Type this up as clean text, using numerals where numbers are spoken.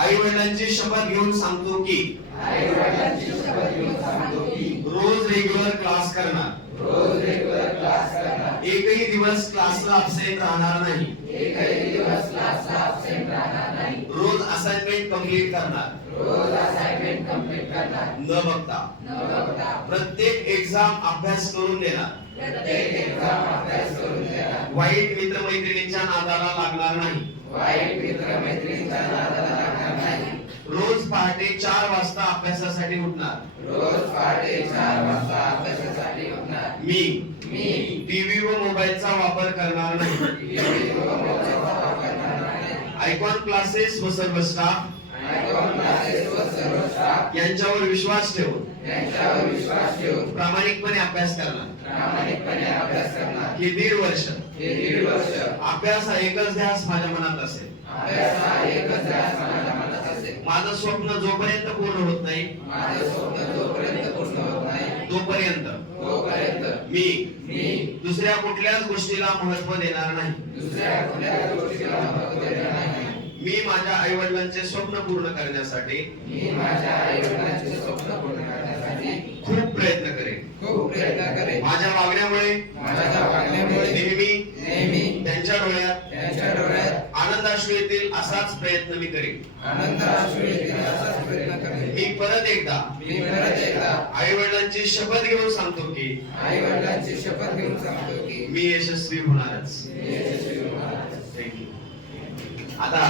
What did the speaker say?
आई वडिलांची शपथ घेऊन सांगतो की रोज रेग्युलर क्लास करणार, एकही दिवस क्लासला अब्सेंट राहणार नाही, रोज असाइनमेंट कंप्लीट करणार, न बघता प्रत्येक एक्झाम अभ्यास करून देणार, वाईट मित्रमैत्रिणींच्या नादाला लागणार नाही, रोज पहाटे 4 वाजता अभ्यासासाठी उठणार, मी टीव्ही व मोबाईलचा वापर करणार नाही, आयकॉन क्लासेस व सर्व स्टाफ यांच्यावर विश्वास ठेवून प्रामाणिकपणे अभ्यास करणार, हे 1.5 वर्ष अभ्यास हा एकच ध्यास माझ्या मनात असेल, माझं स्वप्न जोपर्यंत पूर्ण होत नाही तोपर्यंत मी दुसऱ्या कुठल्याच गोष्टीला महत्त्व देणार नाही, मी माझ्या आई वडिलांचे स्वप्न पूर्ण करण्यासाठी खूप प्रयत्न करेन, माझ्या वागण्यामुळे नेहमी त्यांच्या डोळ्यात आनंदाश्रू येतील असाच प्रयत्न मी करेन, मी परत एकदा आई वडिलांची शपथ घेऊन सांगतो की मी यशस्वी होणारच. थँक्यू. आता